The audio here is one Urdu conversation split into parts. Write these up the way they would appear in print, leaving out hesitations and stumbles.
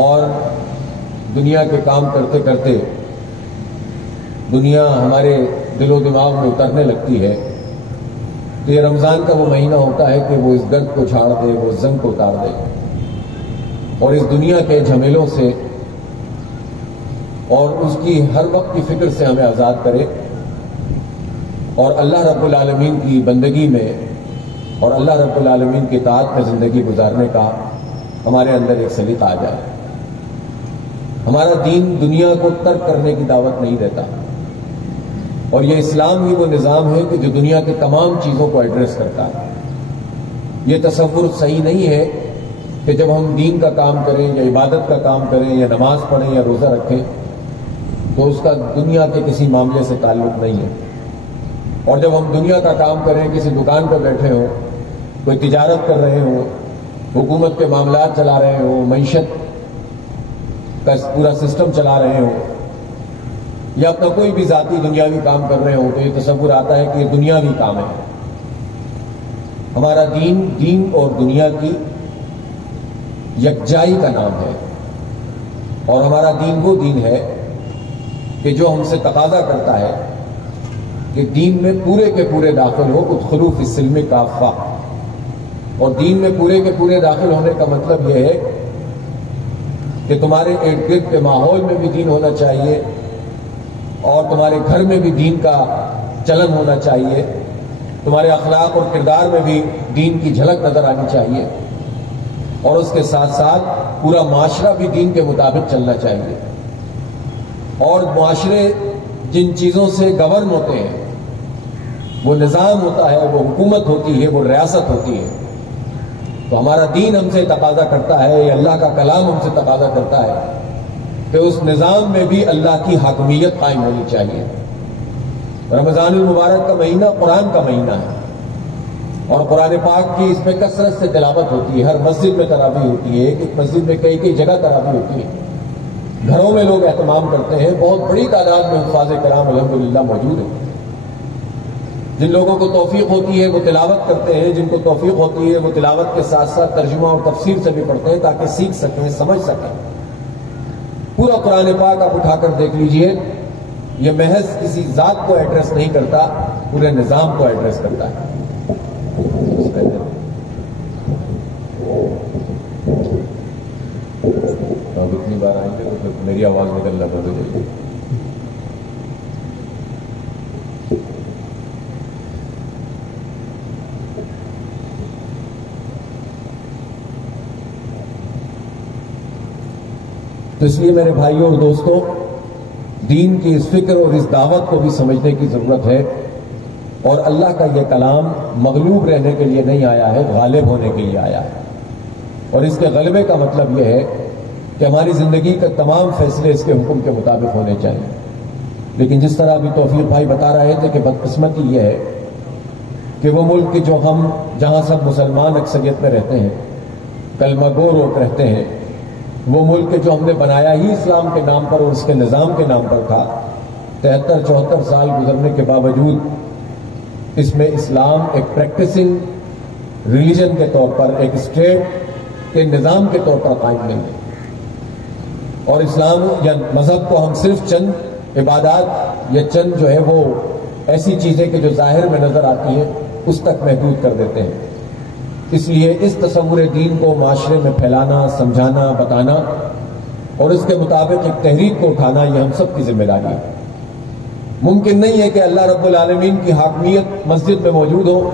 اور دنیا کے کام کرتے کرتے دنیا ہمارے دل و دماغ میں اترنے لگتی ہے تو یہ رمضان کا وہ مہینہ ہوتا ہے کہ وہ اس درد کو جھاڑ دے، وہ زنگ کو اتار دے اور اس دنیا کے جھمیلوں سے اور اس کی ہر وقت کی فکر سے ہمیں آزاد کرے اور اللہ رب العالمین کی بندگی میں اور اللہ رب العالمین کی اطاعت میں زندگی گزارنے کا ہمارے اندر ایک سلیقہ آ جائے۔ ہمارا دین دنیا کو ترک کرنے کی دعوت نہیں دیتا، اور یہ اسلام ہی وہ نظام ہے کہ جو دنیا کی تمام چیزوں کو ایڈریس کرتا ہے۔ یہ تصور صحیح نہیں ہے کہ جب ہم دین کا کام کریں یا عبادت کا کام کریں یا نماز پڑھیں یا روزہ رکھیں تو اس کا دنیا کے کسی معاملے سے تعلق نہیں ہے، اور جب ہم دنیا کا کام کریں، کسی دکان پہ بیٹھے ہوں، کوئی تجارت کر رہے ہوں، حکومت کے معاملات چلا رہے ہوں، معیشت کا پورا سسٹم چلا رہے ہوں، یا اپنا کوئی بھی ذاتی دنیاوی کام کر رہے ہوں، تو یہ تصور آتا ہے کہ یہ دنیاوی کام ہے۔ ہمارا دین اور دنیا کی یکجائی کا نام ہے، اور ہمارا دین وہ دین ہے کہ جو ہم سے تقاضا کرتا ہے کہ دین میں پورے کے پورے داخل ہو، ادخلوا فی السلم کافہ، اور دین میں پورے کے پورے داخل ہونے کا مطلب یہ ہے کہ تمہارے ارد گرد کے ماحول میں بھی دین ہونا چاہیے اور تمہارے گھر میں بھی دین کا چلن ہونا چاہیے، تمہارے اخلاق اور کردار میں بھی دین کی جھلک نظر آنی چاہیے، اور اس کے ساتھ ساتھ پورا معاشرہ بھی دین کے مطابق چلنا چاہیے۔ اور معاشرے جن چیزوں سے گورن ہوتے ہیں، وہ نظام ہوتا ہے، وہ حکومت ہوتی ہے، وہ ریاست ہوتی ہے، تو ہمارا دین ہم سے تقاضا کرتا ہے، یا اللہ کا کلام ہم سے تقاضا کرتا ہے کہ اس نظام میں بھی اللہ کی حاکمیت قائم ہونی چاہیے۔ رمضان المبارک کا مہینہ قرآن کا مہینہ ہے، اور قرآن پاک کی اس میں کثرت سے تلاوت ہوتی ہے، ہر مسجد میں تراویح ہوتی ہے، ایک مسجد میں کئی جگہ تراویح ہوتی ہے، گھروں میں لوگ اہتمام کرتے ہیں، بہت بڑی تعداد میں حفاظ کرام الحمدللہ موجود ہیں۔ جن لوگوں کو توفیق ہوتی ہے وہ تلاوت کرتے ہیں، جن کو توفیق ہوتی ہے وہ تلاوت کے ساتھ ساتھ ترجمہ اور تفسیر سے بھی پڑھتے ہیں تاکہ سیکھ سکیں، سمجھ سکیں۔ پورا قرآن پاک آپ اٹھا کر دیکھ لیجئے، یہ محض کسی ذات کو ایڈریس نہیں کرتا، پورے نظام کو ایڈریس کرتا ہے۔ اب اتنی بار آئیں گے تو پھر میری آواز نکلنا بند ہو جائے گی۔ تو اس لیے میرے بھائیوں اور دوستوں، دین کی اس فکر اور اس دعوت کو بھی سمجھنے کی ضرورت ہے، اور اللہ کا یہ کلام مغلوب رہنے کے لیے نہیں آیا ہے، غالب ہونے کے لیے آیا ہے، اور اس کے غلبے کا مطلب یہ ہے کہ ہماری زندگی کا تمام فیصلے اس کے حکم کے مطابق ہونے چاہیے۔ لیکن جس طرح ابھی توفیق بھائی بتا رہے تھے کہ بدقسمتی یہ ہے کہ وہ ملک جو ہم جہاں سب مسلمان اکثریت میں رہتے ہیں، کلمہ گو لوگ رہتے ہیں، وہ ملک جو ہم نے بنایا ہی اسلام کے نام پر اور اس کے نظام کے نام پر تھا، 73-74 سال گزرنے کے باوجود اس میں اسلام ایک پریکٹسنگ ریلیجن کے طور پر، ایک اسٹیٹ کے نظام کے طور پر قائم نہیں ہے، اور اسلام یا مذہب کو ہم صرف چند عبادات یا چند جو ہے وہ ایسی چیزیں کہ جو ظاہر میں نظر آتی ہیں اس تک محدود کر دیتے ہیں۔ اس لیے اس تصور دین کو معاشرے میں پھیلانا، سمجھانا، بتانا اور اس کے مطابق ایک تحریک کو اٹھانا، یہ ہم سب کی ذمہ داری ہے۔ ممکن نہیں ہے کہ اللہ رب العالمین کی حاکمیت مسجد میں موجود ہو،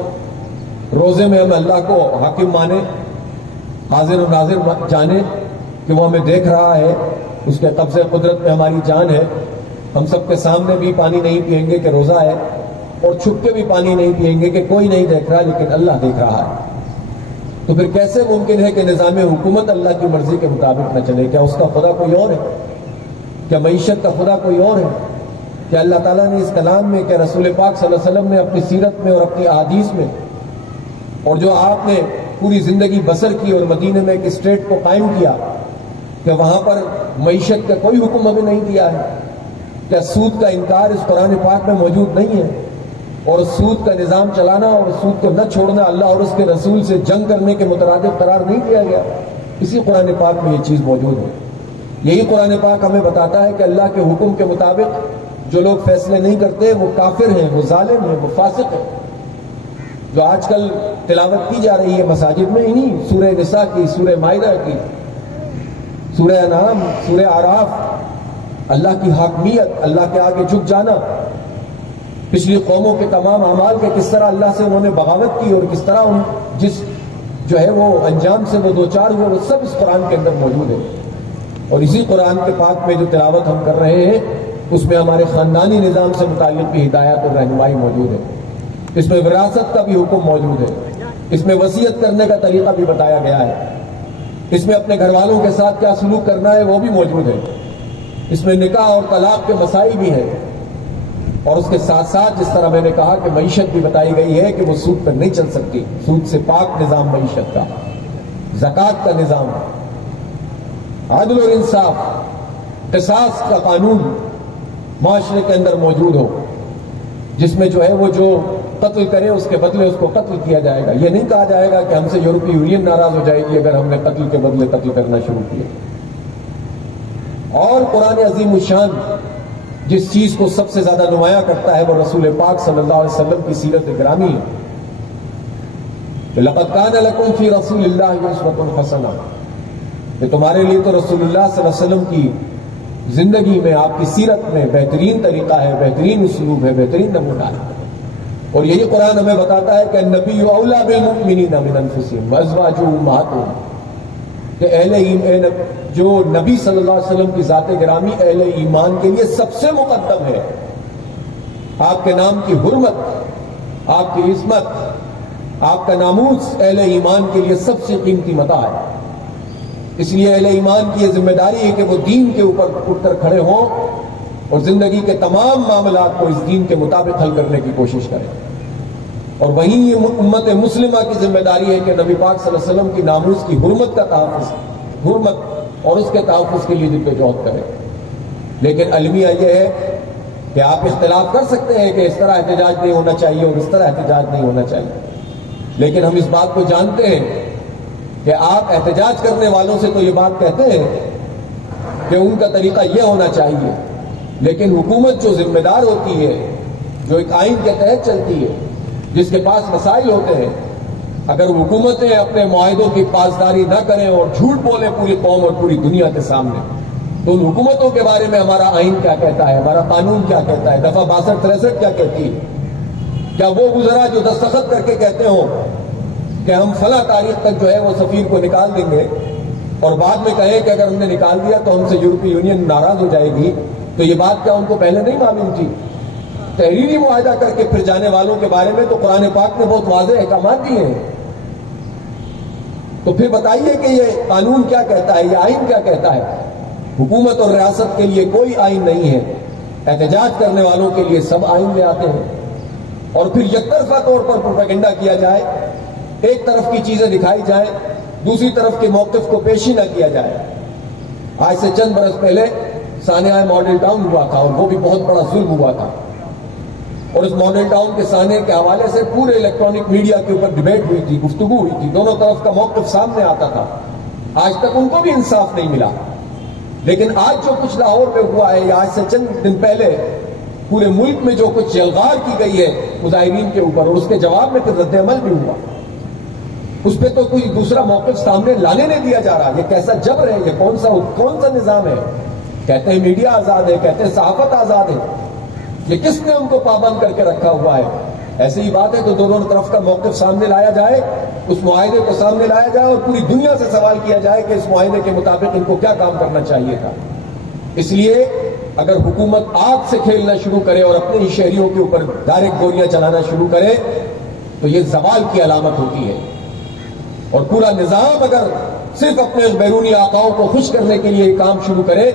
روزے میں ہم اللہ کو حاکم مانیں، حاضر و ناظر جانیں کہ وہ ہمیں دیکھ رہا ہے، اس کے قبضے قدرت میں ہماری جان ہے، ہم سب کے سامنے بھی پانی نہیں پئیں گے کہ روزہ ہے، اور چھپ کے بھی پانی نہیں پئیں گے کہ کوئی نہیں دیکھ رہا لیکن اللہ دیکھ رہا ہے۔ تو پھر کیسے ممکن ہے کہ نظام حکومت اللہ کی مرضی کے مطابق نہ چلے؟ کیا اس کا خدا کوئی اور ہے؟ کیا معیشت کا خدا کوئی اور ہے؟ کیا اللہ تعالیٰ نے اس کلام میں، کیا رسول پاک صلی اللہ علیہ وسلم نے اپنی سیرت میں اور اپنی احادیث میں، اور جو آپ نے پوری زندگی بسر کی اور مدینے میں ایک اسٹیٹ کو قائم کیا، کہ وہاں پر معیشت کا کوئی حکم ہمیں نہیں دیا ہے؟ کیا سود کا انکار اس قرآن پاک میں موجود نہیں ہے؟ اور سود کا نظام چلانا اور سود کو نہ چھوڑنا اللہ اور اس کے رسول سے جنگ کرنے کے مترادف قرار نہیں دیا گیا؟ اسی قرآن پاک میں یہ چیز موجود ہے۔ یہی قرآن پاک ہمیں بتاتا ہے کہ اللہ کے حکم کے مطابق جو لوگ فیصلے نہیں کرتے وہ کافر ہیں، وہ ظالم ہیں، وہ فاسق ہیں۔ جو آج کل تلاوت کی جا رہی ہے مساجد میں، انہی سورہ نساء کی، سورہ مائدہ کی، سورہ انعام، سورہ اعراف، اللہ کی حاکمیت، اللہ کے آگے جھک جانا، پچھلی قوموں کے تمام اعمال کے کس طرح اللہ سے انہوں نے بغاوت کی اور کس طرح جس جو ہے وہ انجام سے وہ دوچار ہوئے، وہ سب اس قرآن کے اندر موجود ہے۔ اور اسی قرآن کے پاک میں جو تلاوت ہم کر رہے ہیں اس میں ہمارے خاندانی نظام سے متعلق بھی ہدایات اور رہنمائی موجود ہے، اس میں وراثت کا بھی حکم موجود ہے، اس میں وصیت کرنے کا طریقہ بھی بتایا گیا ہے، اس میں اپنے گھر والوں کے ساتھ کیا سلوک کرنا ہے وہ بھی موجود ہے، اس میں نکاح اور طلاق کے مسائل بھی ہیں، اور اس کے ساتھ ساتھ جس طرح میں نے کہا کہ معیشت بھی بتائی گئی ہے کہ وہ سود پر نہیں چل سکتی، سود سے پاک نظام معیشت کا، زکوٰۃ کا نظام، عدل اور انصاف، قصاص کا قانون معاشرے کے اندر موجود ہو، جس میں جو ہے وہ جو قتل کرے اس کے بدلے اس کو قتل کیا جائے گا۔ یہ نہیں کہا جائے گا کہ ہم سے یورپی یونین ناراض ہو جائے گی اگر ہم نے قتل کے بدلے قتل کرنا شروع کیا۔ اور قرآن عظیم الشان جس چیز کو سب سے زیادہ نمایاں کرتا ہے وہ رسول پاک صلی اللہ علیہ وسلم کی سیرت گرامی ہے کہ لقد کان لکم فی رسول اللہ اسوۃ حسنہ، کہ تمہارے لیے تو رسول اللہ صلی اللہ علیہ وسلم کی زندگی میں، آپ کی سیرت میں بہترین طریقہ ہے، بہترین اسلوب ہے، بہترین نمونہ ہے۔ اور یہی قرآن ہمیں بتاتا ہے کہ النبی اولیٰ بالمؤمنین من انفسہم وازواجہ امہاتہم، کہ جو نبی صلی اللہ علیہ وسلم کی ذات گرامی اہل ایمان کے لیے سب سے مقدم ہے۔ آپ کے نام کی حرمت، آپ کی عصمت، آپ کا ناموس اہل ایمان کے لیے سب سے قیمتی متاع ہے۔ اس لیے اہل ایمان کی یہ ذمہ داری ہے کہ وہ دین کے اوپر اٹھ کر کھڑے ہوں اور زندگی کے تمام معاملات کو اس دین کے مطابق حل کرنے کی کوشش کریں۔ اور وہیں یہ امت مسلمہ کی ذمہ داری ہے کہ نبی پاک صلی اللہ علیہ وسلم کی ناموس کی حرمت کا تحفظ، حرمت اور اس کے تحفظ کے لیے جدوجہد کریں۔ لیکن المیہ یہ ہے کہ آپ اختلاف کر سکتے ہیں کہ اس طرح احتجاج نہیں ہونا چاہیے اور اس طرح احتجاج نہیں ہونا چاہیے، لیکن ہم اس بات کو جانتے ہیں کہ آپ احتجاج کرنے والوں سے تو یہ بات کہتے ہیں کہ ان کا طریقہ یہ ہونا چاہیے، لیکن حکومت جو ذمہ دار ہوتی ہے، جو ایک آئین کے تحت چلتی ہے، جس کے پاس مسائل ہوتے ہیں، اگر حکومتیں اپنے معاہدوں کی پاسداری نہ کریں اور جھوٹ بولیں پوری قوم اور پوری دنیا کے سامنے، تو ان حکومتوں کے بارے میں ہمارا آئین کیا کہتا ہے، ہمارا قانون کیا کہتا ہے، دفعہ 62-63 کیا کہتی ہے؟ کیا وہ وزراء جو دستخط کر کے کہتے ہوں کہ ہم فلاں تاریخ تک جو ہے وہ سفیر کو نکال دیں گے اور بعد میں کہیں کہ اگر ہم نے نکال دیا تو ہم سے یورپی یونین ناراض ہو جائے گی، تو یہ بات کیا ان کو پہلے نہیں معلوم تھی؟ تحریری معاہدہ کر کے پھر جانے والوں کے بارے میں تو قرآن پاک نے بہت واضح احکامات دیے ہیں۔ تو پھر بتائیے کہ یہ قانون کیا کہتا ہے، یہ آئین کیا کہتا ہے؟ حکومت اور ریاست کے لیے کوئی آئین نہیں ہے، احتجاج کرنے والوں کے لیے سب آئین لے آتے ہیں، اور پھر یک طرفہ طور پر پروپیگنڈا کیا جائے، ایک طرف کی چیزیں دکھائی جائیں، دوسری طرف کے موقف کو پیش ہی نہ کیا جائے۔ آج سے چند برس پہلے سانحہ ماڈل ٹاؤن ہوا تھا اور وہ بھی بہت بڑا ظلم ہوا تھا، اور اس ماڈل ٹاؤن کے سانحے کے حوالے سے پورے الیکٹرانک میڈیا کے اوپر ڈیبیٹ ہوئی تھی، گفتگو ہوئی تھی، دونوں طرف کا موقف سامنے آتا تھا۔ آج تک ان کو بھی انصاف نہیں ملا، لیکن آج جو کچھ لاہور میں ہوا ہے، یا آج سے چند دن پہلے پورے ملک میں جو کچھ یلغار کی گئی ہے مظاہرین کے اوپر، اور اس کے جواب میں پھر رد عمل بھی ہوا، اس پہ تو کوئی دوسرا موقف سامنے لانے نہیں دیا جا رہا۔ یہ کیسا جبر ہے؟ یہ کون سا نظام ہے؟ کہتے ہیں میڈیا آزاد ہے، کہتے ہیں صحافت آزاد ہے، یہ کس نے ان کو پابند کر کے رکھا ہوا ہے؟ ایسی ہی بات ہے تو دونوں طرف کا موقف سامنے لایا جائے، اس معاہدے کو سامنے لایا جائے اور پوری دنیا سے سوال کیا جائے کہ اس معاہدے کے مطابق ان کو کیا کام کرنا چاہیے تھا۔ اس لیے اگر حکومت آگ سے کھیلنا شروع کرے اور اپنے ہی شہریوں کے اوپر ڈائریکٹ گولیاں چلانا شروع کرے تو یہ زوال کی علامت ہوتی ہے، اور پورا نظام اگر صرف اپنے بیرونی آقاؤں کو خوش کرنے کے لیے کام شروع کرے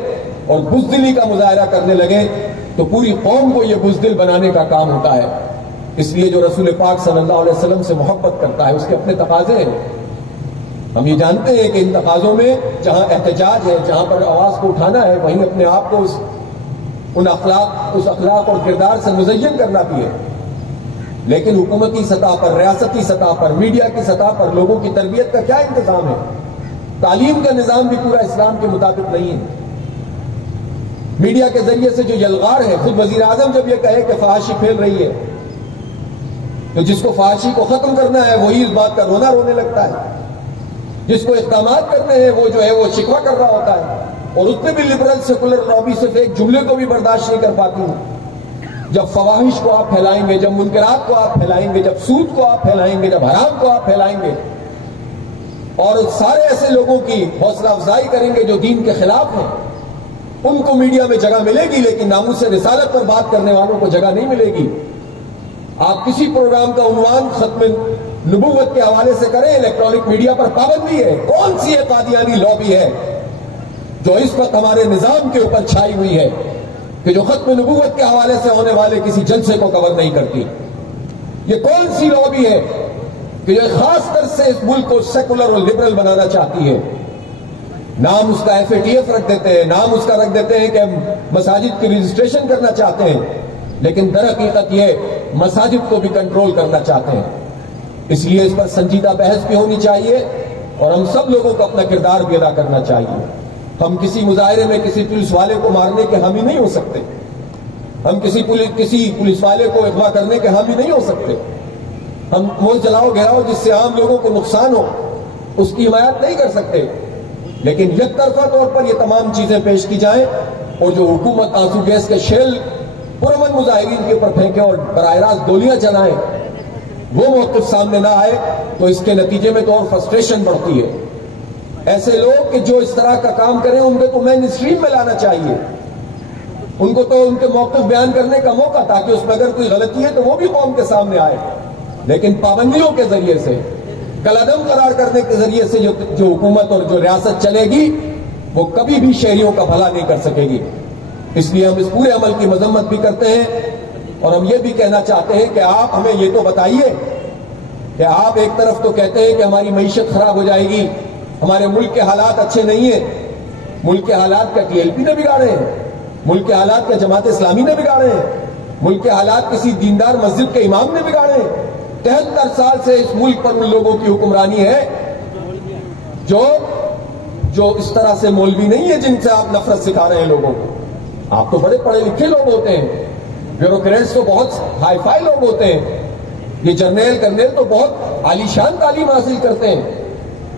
اور بزدلی کا مظاہرہ کرنے لگے تو پوری قوم کو یہ بزدل بنانے کا کام ہوتا ہے۔ اس لیے جو رسول پاک صلی اللہ علیہ وسلم سے محبت کرتا ہے اس کے اپنے تقاضے ہیں۔ ہم یہ جانتے ہیں کہ ان تقاضوں میں جہاں احتجاج ہے، جہاں پر آواز کو اٹھانا ہے، وہیں اپنے آپ کو اس اخلاق اور کردار سے مزین کرنا بھی ہے، لیکن حکومتی سطح پر، ریاستی سطح پر، میڈیا کی سطح پر لوگوں کی تربیت کا کیا انتظام ہے؟ تعلیم کا نظام بھی پورا اسلام کے مطابق نہیں ہے۔ میڈیا کے ذریعے سے جو یلغار ہے، خود وزیر اعظم جب یہ کہے کہ فحاشی پھیل رہی ہے تو جس کو فحاشی کو ختم کرنا ہے وہی اس بات کا رونے لگتا ہے، جس کو اقدامات کرنے ہیں وہ جو ہے وہ شکوہ کر رہا ہوتا ہے، اور اس میں بھی لبرل سیکولر لابی صرف ایک جملے کو بھی برداشت نہیں کر پاتی. جب فواحش کو آپ پھیلائیں گے، جب منکرات کو آپ پھیلائیں گے، جب سود کو آپ پھیلائیں گے، جب حرام کو آپ پھیلائیں گے اور سارے ایسے لوگوں کی حوصلہ افزائی کریں گے جو دین کے خلاف ہیں، ان کو میڈیا میں جگہ ملے گی، لیکن ناموس رسالت پر بات کرنے والوں کو جگہ نہیں ملے گی. آپ کسی پروگرام کا عنوان ختم نبوت کے حوالے سے کریں، الیکٹرانک میڈیا پر پابندی ہے. کون سی یہ قادیانی لابی ہے جو اس وقت ہمارے نظام کے اوپر چھائی ہوئی ہے کہ جو ختم نبوت کے حوالے سے ہونے والے کسی جلسے کو کور نہیں کرتی؟ یہ کون سی لابی ہے کہ جو خاص طر سے اس ملک کو سیکولر اور لبرل بنانا چاہتی ہے؟ نام اس کا FATF رکھ دیتے ہیں، نام اس کا رکھ دیتے ہیں کہ ہم مساجد کی رجسٹریشن کرنا چاہتے ہیں، لیکن در حقیقت یہ مساجد کو بھی کنٹرول کرنا چاہتے ہیں. اس لیے اس پر سنجیدہ بحث بھی ہونی چاہیے اور ہم سب لوگوں کو اپنا کردار بھی ادا کرنا چاہیے. ہم کسی مظاہرے میں کسی پولیس والے کو مارنے کے حامی نہیں ہو سکتے، ہم کسی پولیس والے کو اغوا کرنے کے حامی نہیں ہو سکتے، ہم وہ جلاؤ گھیراؤ جس سے عام لوگوں کو نقصان ہو اس کی حمایت نہیں کر سکتے. لیکن یک طرفہ طور پر یہ تمام چیزیں پیش کی جائیں اور جو حکومت آنسو گیس کے شیل پرامن مظاہرین کے اوپر پھینکے اور براہ راست گولیاں چلائیں، وہ موقف سامنے نہ آئے تو اس کے نتیجے میں تو اور فرسٹریشن بڑھتی ہے. ایسے لوگ کہ جو اس طرح کا کام کریں ان کو تو مین اسٹریم میں لانا چاہیے، ان کو تو ان کے موقف بیان کرنے کا موقع تاکہ اس میں اگر کوئی غلطی ہے تو وہ بھی قوم کے سامنے آئے. لیکن پابندیوں کے ذریعے سے، کالعدم قرار کرنے کے ذریعے سے جو حکومت اور جو ریاست چلے گی وہ کبھی بھی شہریوں کا بھلا نہیں کر سکے گی. اس لیے ہم اس پورے عمل کی مذمت بھی کرتے ہیں اور ہم یہ بھی کہنا چاہتے ہیں کہ آپ ہمیں یہ تو بتائیے کہ آپ ایک طرف تو کہتے ہیں کہ ہماری معیشت خراب ہو جائے گی، ہمارے ملک کے حالات اچھے نہیں ہیں. ملک کے حالات کا TLP نے بگاڑے ہیں، ملک کے حالات کا جماعت اسلامی نے بگاڑے ہیں، ملک کے حالات کسی دیندار مسجد کے امام نے بگاڑے ہیں. 73 سال سے اس ملک پر ان لوگوں کی حکمرانی ہے جو اس طرح سے مولوی نہیں ہے جن سے آپ نفرت سکھا رہے ہیں لوگوں کو. آپ تو بڑے پڑھے لکھے لوگ ہوتے ہیں، بیوروکریٹس تو بہت ہائی فائی لوگ ہوتے ہیں، یہ جرنیل کرنیل تو بہت عالیشان تعلیم حاصل کرتے ہیں،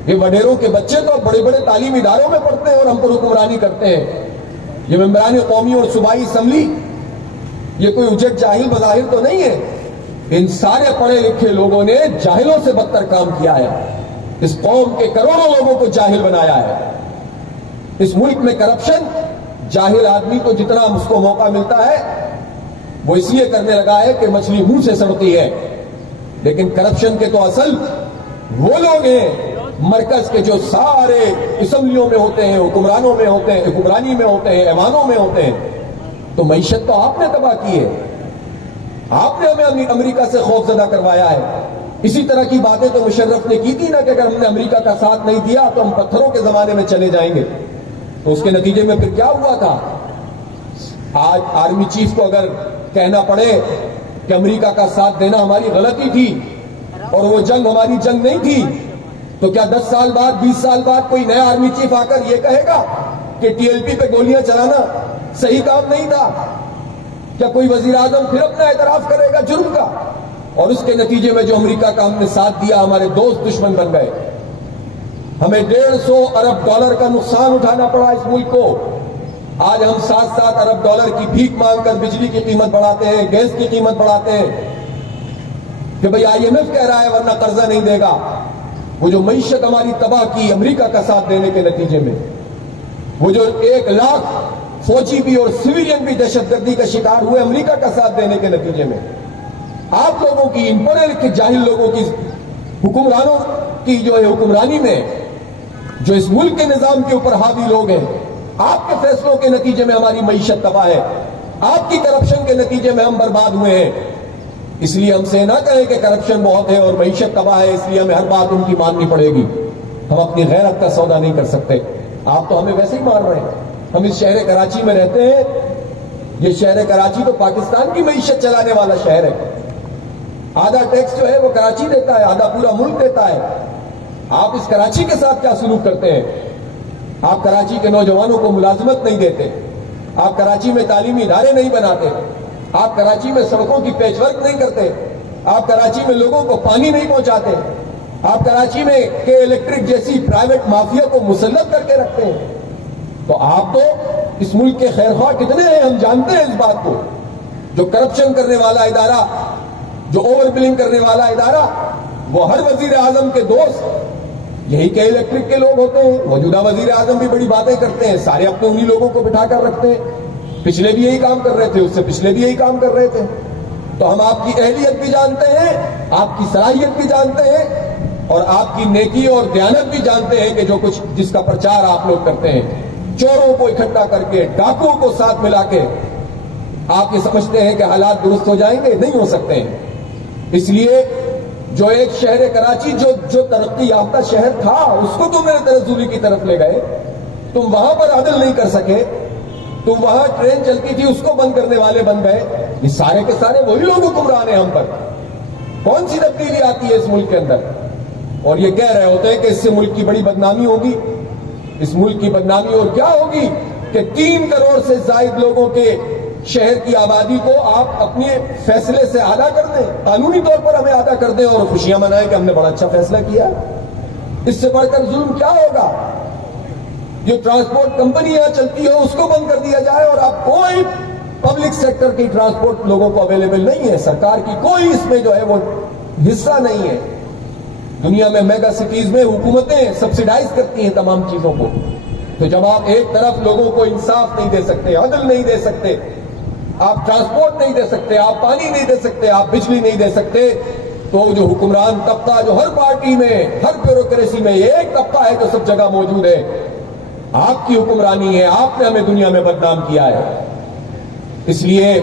یہ وڈیروں کے بچے تو بڑے بڑے تعلیمی اداروں میں پڑھتے ہیں اور ہم پر حکمرانی کرتے ہیں. یہ ممبران قومی اور صوبائی اسمبلی یہ کوئی اجٹ جاہل بظاہر تو نہیں ہے. ان سارے پڑھے لکھے لوگوں نے جاہلوں سے بدتر کام کیا ہے، اس قوم کے کروڑوں لوگوں کو جاہل بنایا ہے. اس ملک میں کرپشن جاہل آدمی کو جتنا اس کو موقع ملتا ہے وہ اس لیے کرنے لگا ہے کہ مچھلی منہ سے سڑتی ہے. لیکن کرپشن کے تو اصل وہ لوگ ہیں مرکز کے جو سارے اسمبلیوں میں ہوتے ہیں، حکمرانوں میں ہوتے ہیں، حکمرانی میں ہوتے ہیں، ایوانوں میں ہوتے ہیں. تو معیشت تو آپ نے تباہ کی ہے، آپ نے ہمیں امریکہ سے خوف زدہ کروایا ہے. اسی طرح کی باتیں تو مشرف نے کی تھی نا کہ اگر ہم نے امریکہ کا ساتھ نہیں دیا تو ہم پتھروں کے زمانے میں چلے جائیں گے. تو اس کے نتیجے میں پھر کیا ہوا تھا؟ آج آرمی چیف کو اگر کہنا پڑے کہ امریکہ کا ساتھ دینا ہماری غلطی تھی اور وہ جنگ ہماری جنگ نہیں تھی، تو کیا 10 سال بعد 20 سال بعد کوئی نیا آرمی چیف آ کر یہ کہے گا کہ TLP پہ گولیاں چلانا صحیح کام نہیں تھا؟ کیا کوئی وزیر اعظم پھر اپنا اعتراف کرے گا جرم کا؟ اور اس کے نتیجے میں جو امریکہ کا ہم نے ساتھ دیا ہمارے دوست دشمن بن گئے. ہمیں 150 ارب ڈالر کا نقصان اٹھانا پڑا اس ملک کو. آج ہم 7-7 ارب ڈالر کی بھیک مانگ کر بجلی کی قیمت بڑھاتے ہیں، گیس کی قیمت بڑھاتے ہیں کہ بھئی IMF کہہ رہا ہے ورنہ قرضہ نہیں دے گا. وہ جو معیشت ہماری تباہ کی امریکہ کا ساتھ دینے کے نتیجے میں، وہ جو 1 لاکھ فوجی بھی اور سویلین بھی دہشت گردی کا شکار ہوئے امریکہ کا ساتھ دینے کے نتیجے میں، آپ لوگوں کی ان پڑھے لکھے جاہل لوگوں کی حکمرانوں کی جو ہے حکمرانی میں جو اس ملک کے نظام کے اوپر حاوی لوگ ہیں، آپ کے فیصلوں کے نتیجے میں ہماری معیشت تباہ ہے، آپ کی کرپشن کے نتیجے میں ہم برباد ہوئے ہیں. اس لیے ہم سے نہ کہیں کہ کرپشن بہت ہے اور معیشت تباہ ہے اس لیے ہمیں ہر بات ان کی ماننی پڑے گی. ہم اپنی غیرت کا سودا نہیں کر سکتے. آپ تو ہمیں ویسے ہی مار رہے ہیں. ہم اس شہر کراچی میں رہتے ہیں، یہ شہر کراچی تو پاکستان کی معیشت چلانے والا شہر ہے. آدھا ٹیکس جو ہے وہ کراچی دیتا ہے، آدھا پورا ملک دیتا ہے. آپ اس کراچی کے ساتھ کیا سلوک کرتے ہیں؟ آپ کراچی کے نوجوانوں کو ملازمت نہیں دیتے، آپ کراچی میں تعلیمی ادارے نہیں بناتے، آپ کراچی میں سڑکوں کی پیچ ورک نہیں کرتے، آپ کراچی میں لوگوں کو پانی نہیں پہنچاتے، آپ کراچی میں کہ الیکٹرک جیسی پرائیویٹ مافیا کو مسلط کر کے رکھتے ہیں، تو آپ تو اس ملک کے خیر خواہ کتنے ہیں ہم جانتے ہیں اس بات کو. جو کرپشن کرنے والا ادارہ، جو اوور بلنگ کرنے والا ادارہ، وہ ہر وزیر اعظم کے دوست یہی کہ الیکٹرک کے لوگ ہوتے ہیں. موجودہ وزیر اعظم بھی بڑی باتیں کرتے ہیں، سارے اپنے انہی لوگوں کو بٹھا کر رکھتے ہیں. پچھلے بھی یہی کام کر رہے تھے، اس سے پچھلے بھی یہی کام کر رہے تھے. تو ہم آپ کی اہلیت بھی جانتے ہیں، آپ کی صلاحیت بھی جانتے ہیں، اور آپ کی نیکی اور دیانت بھی جانتے ہیں کہ جو کچھ جس کا پرچار آپ لوگ کرتے ہیں، چوروں کو اکٹھا کر کے، ڈاکوؤں کو ساتھ ملا کے، آپ یہ سمجھتے ہیں کہ حالات درست ہو جائیں گے؟ نہیں ہو سکتے ہیں. اس لیے جو ایک شہر کراچی جو ترقی یافتہ شہر تھا، اس کو تم میرے تنزلی کی طرف لے گئے. تم وہاں پر عدل نہیں کر سکے، تم وہاں ٹرین چلتی تھی اس کو بند کرنے والے بن گئے. یہ سارے کے سارے وہی لوگ حکمران ہیں ہم پر. کون سی تبدیلی آتی ہے اس ملک کے اندر؟ اور یہ کہہ رہے ہوتے ہیں کہ اس سے ملک کی بڑی بدنامی ہوگی. اس ملک کی بدنامی اور کیا ہوگی کہ 3 کروڑ سے زائد لوگوں کے شہر کی آبادی کو آپ اپنے فیصلے سے آدھا کر دیں، قانونی طور پر ہمیں آدھا کر دیں اور خوشیاں منائیں کہ ہم نے بڑا اچھا فیصلہ کیا. اس سے بڑھ کر ظلم کیا ہوگا؟ جو ٹرانسپورٹ کمپنی یہاں چلتی ہے اس کو بند کر دیا جائے اور اب کوئی پبلک سیکٹر کی ٹرانسپورٹ لوگوں کو اویلیبل نہیں ہے. سرکار کی کوئی اس میں جو ہے وہ حصہ نہیں ہے. دنیا میں میگا سٹیز میں حکومتیں سبسیڈائز کرتی ہیں تمام چیزوں کو. تو جب آپ ایک طرف لوگوں کو انصاف نہیں دے سکتے، عدل نہیں دے سکتے، آپ ٹرانسپورٹ نہیں دے سکتے، آپ پانی نہیں دے سکتے، آپ بجلی نہیں دے سکتے، تو جو حکمران طبقہ جو ہر پارٹی میں، ہر بیوروکریسی میں ایک طبقہ ہے جو سب جگہ موجود ہے، آپ کی حکمرانی ہے، آپ نے ہمیں دنیا میں بدنام کیا ہے. اس لیے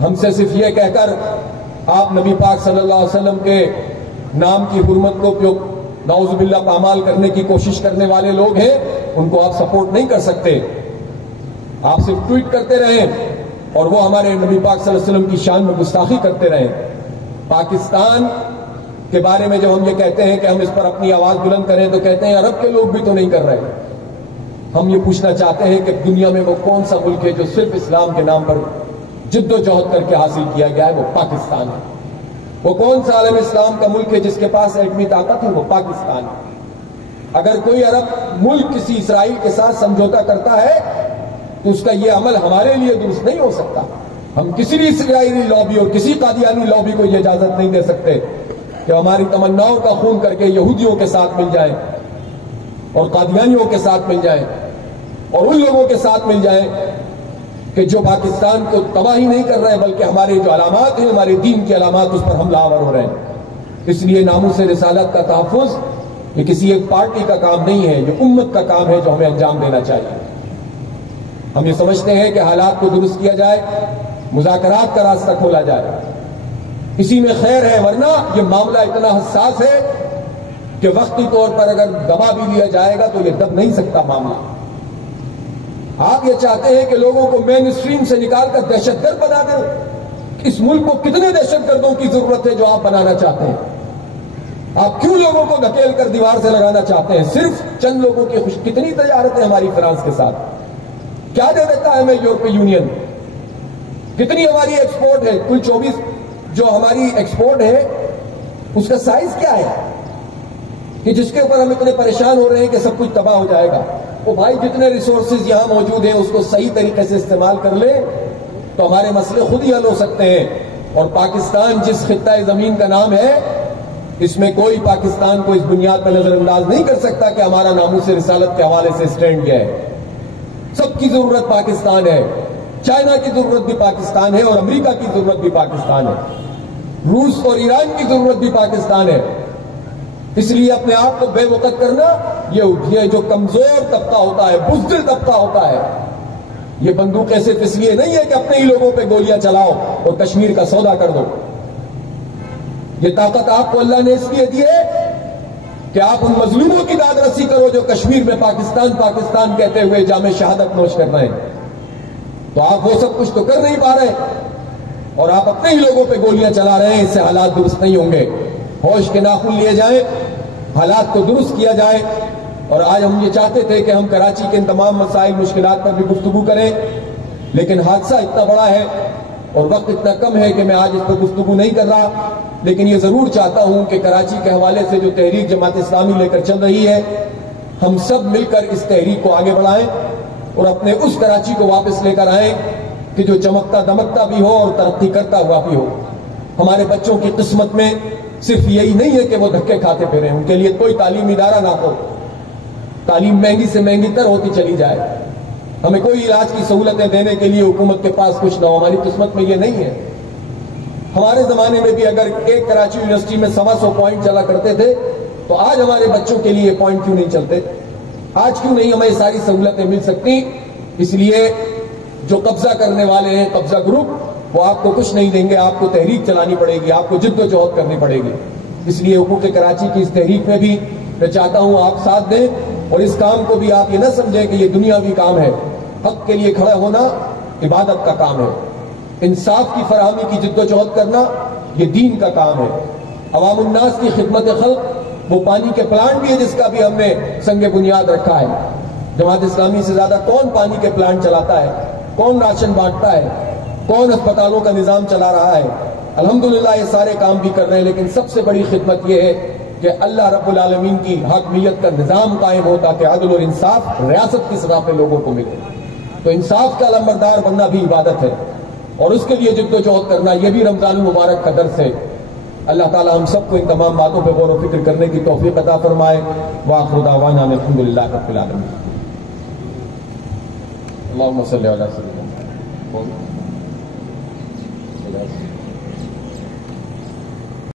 ہم سے صرف یہ کہہ کر آپ نبی پاک صلی اللہ علیہ وسلم کے نام کی حرمت کو جو نعوذ باللہ پامال کرنے کی کوشش کرنے والے لوگ ہیں ان کو آپ سپورٹ نہیں کر سکتے. آپ صرف ٹویٹ کرتے رہیں اور وہ ہمارے نبی پاک صلی اللہ علیہ وسلم کی شان میں گستاخی کرتے رہیں. پاکستان کے بارے میں جب ہم یہ کہتے ہیں کہ ہم اس پر اپنی آواز بلند کریں تو کہتے ہیں عرب کے لوگ بھی تو نہیں کر رہے. ہم یہ پوچھنا چاہتے ہیں کہ دنیا میں وہ کون سا ملک ہے جو صرف اسلام کے نام پر جد و جہد کر کے حاصل کیا گیا ہے؟ وہ پاکستان ہے. وہ کون سا عالم اسلام کا ملک ہے جس کے پاس ایٹمی طاقت ہے؟ وہ پاکستان ہے. اگر کوئی عرب ملک کسی اسرائیل کے ساتھ سمجھوتا کرتا ہے تو اس کا یہ عمل ہمارے لیے درست نہیں ہو سکتا. ہم کسی بھی اسرائیلی لابی اور کسی قادیانی لابی کو یہ اجازت نہیں دے سکتے کہ ہماری تمناؤں کا خون کر کے یہودیوں کے ساتھ مل جائیں اور قادیانیوں کے ساتھ مل جائیں اور ان لوگوں کے ساتھ مل جائیں کہ جو پاکستان کو تباہی نہیں کر رہے ہیں بلکہ ہمارے جو علامات ہیں، ہمارے دین کی علامات، اس پر حملہ آور ہو رہے ہیں. اس لیے ناموس رسالت کا تحفظ یہ کسی ایک پارٹی کا کام نہیں ہے، یہ امت کا کام ہے جو ہمیں انجام دینا چاہیے. ہم یہ سمجھتے ہیں کہ حالات کو درست کیا جائے، مذاکرات کا راستہ کھولا جائے، اسی میں خیر ہے. ورنہ یہ معاملہ اتنا حساس ہے کہ وقتی طور پر اگر دبا بھی لیا جائے گا تو یہ دب نہیں سکتا معاملہ. آپ یہ چاہتے ہیں کہ لوگوں کو مین اسٹریم سے نکال کر دہشت گرد بنا دیں. اس ملک کو کتنے دہشت گردوں کی ضرورت ہے جو آپ بنانا چاہتے ہیں؟ آپ کیوں لوگوں کو دھکیل کر دیوار سے لگانا چاہتے ہیں؟ صرف چند لوگوں کی کتنی تجارتیں ہماری فرانس کے ساتھ؟ کیا دے دیتا ہے ہمیں یورپی یونین؟ کتنی ہماری ایکسپورٹ ہے؟ کل 24 جو ہماری ایکسپورٹ ہے اس کا سائز کیا ہے کہ جس کے اوپر ہم اتنے پریشان ہو رہے ہیں کہ سب کچھ تباہ ہو جائے گا؟ وہ بھائی جتنے ریسورسز یہاں موجود ہیں اس کو صحیح طریقے سے استعمال کر لیں تو ہمارے مسئلے خود ہی حل ہو سکتے ہیں. اور پاکستان جس خطہ زمین کا نام ہے، اس میں کوئی پاکستان کو اس بنیاد پر نظر انداز نہیں کر سکتا کہ ہمارا ناموس رسالت کے حوالے سے اسٹینڈ کیا ہے. سب کی ضرورت پاکستان ہے. چائنا کی ضرورت بھی پاکستان ہے اور امریکہ کی ضرورت بھی پاکستان ہے. روس اور ایران کی ضرورت بھی پاکستان ہے. اس لیے اپنے آپ کو بے وقت کرنا، یہ جو کمزور طبقہ ہوتا ہے، بزدل طبقہ ہوتا ہے، یہ بندوقیں صرف اس لیے نہیں ہے کہ اپنے ہی لوگوں پہ گولیاں چلاؤ اور کشمیر کا سودا کر دو. یہ طاقت آپ کو اللہ نے اس لیے دی ہے کہ آپ ان مظلوموں کی داد رسی کرو جو کشمیر میں پاکستان پاکستان کہتے ہوئے جام شہادت نوش کر رہے ہیں. تو آپ وہ سب کچھ تو کر نہیں پا رہے اور آپ اپنے ہی لوگوں پہ گولیاں چلا رہے ہیں. اس سے حالات درست نہیں ہوں گے. ہوش کے ناخن لیے جائیں، حالات کو درست کیا جائے. اور آج ہم یہ چاہتے تھے کہ ہم کراچی کے ان تمام مسائل مشکلات پر بھی گفتگو کریں، لیکن حادثہ اتنا بڑا ہے اور وقت اتنا کم ہے کہ میں آج اس پر گفتگو نہیں کر رہا، لیکن یہ ضرور چاہتا ہوں کہ کراچی کے حوالے سے جو تحریک جماعت اسلامی لے کر چل رہی ہے، ہم سب مل کر اس تحریک کو آگے بڑھائیں اور اپنے اس کراچی کو واپس لے کر آئیں کہ جو چمکتا دمکتا بھی ہو اور ترقی کرتا ہوا بھی ہو۔ ہمارے بچوں کی قسمت میں صرف یہی نہیں ہے کہ وہ دھکے کھاتے پھریں، ان کے لیے کوئی تعلیمی ادارہ نہ ہو، تعلیم مہنگی سے مہنگی تر ہوتی چلی جائے، ہمیں کوئی علاج کی سہولتیں دینے کے لیے حکومت کے پاس کچھ نہ ہو، ہماری قسمت میں یہ نہیں ہے۔ ہمارے زمانے میں بھی اگر ایک کراچی یونیورسٹی میں 125 پوائنٹ چلا کرتے تھے تو آج ہمارے بچوں کے لیے پوائنٹ کیوں نہیں چلتے؟ آج کیوں نہیں ہمیں ساری سہولتیں مل سکتی؟ اس لیے جو قبضہ کرنے والے ہیں، قبضہ گروپ، وہ آپ کو کچھ نہیں دیں گے، آپ کو تحریک چلانی پڑے گی، آپ کو جد و جہد کرنی پڑے گی۔ اس لیے حقوق کراچی کی اس تحریک میں بھی میں چاہتا ہوں آپ ساتھ دیں، اور اس کام کو بھی آپ یہ نہ سمجھیں کہ یہ دنیاوی کام ہے۔ حق کے لیے کھڑا ہونا عبادت کا کام ہے، انصاف کی فراہمی کی جد و جہد کرنا یہ دین کا کام ہے۔ عوام الناس کی خدمت خلق، وہ پانی کے پلانٹ بھی ہے جس کا بھی ہم نے سنگ بنیاد رکھا ہے۔ جماعت اسلامی سے زیادہ کون پانی کے پلانٹ چلاتا ہے؟ کون راشن بانٹتا ہے؟ کون اسپتالوں کا نظام چلا رہا ہے؟ الحمدللہ یہ سارے کام بھی کر رہے ہیں، لیکن سب سے بڑی خدمت یہ ہے کہ اللہ رب العالمین کی حاکمیت کا نظام قائم ہو تاکہ عدل اور انصاف ریاست کی سطح پہ لوگوں کو ملے۔ تو انصاف کا لمبردار بننا بھی عبادت ہے، اور اس کے لیے جد و جہد کرنا یہ بھی رمضان المبارک کا درس ہے۔ اللہ تعالی ہم سب کو ان تمام باتوں پہ غور و فکر کرنے کی توفیق عطا فرمائے۔ وآخر دعوانا الحمدللہ رب العالمین۔ اللہم صلی علی سیدنا محمد۔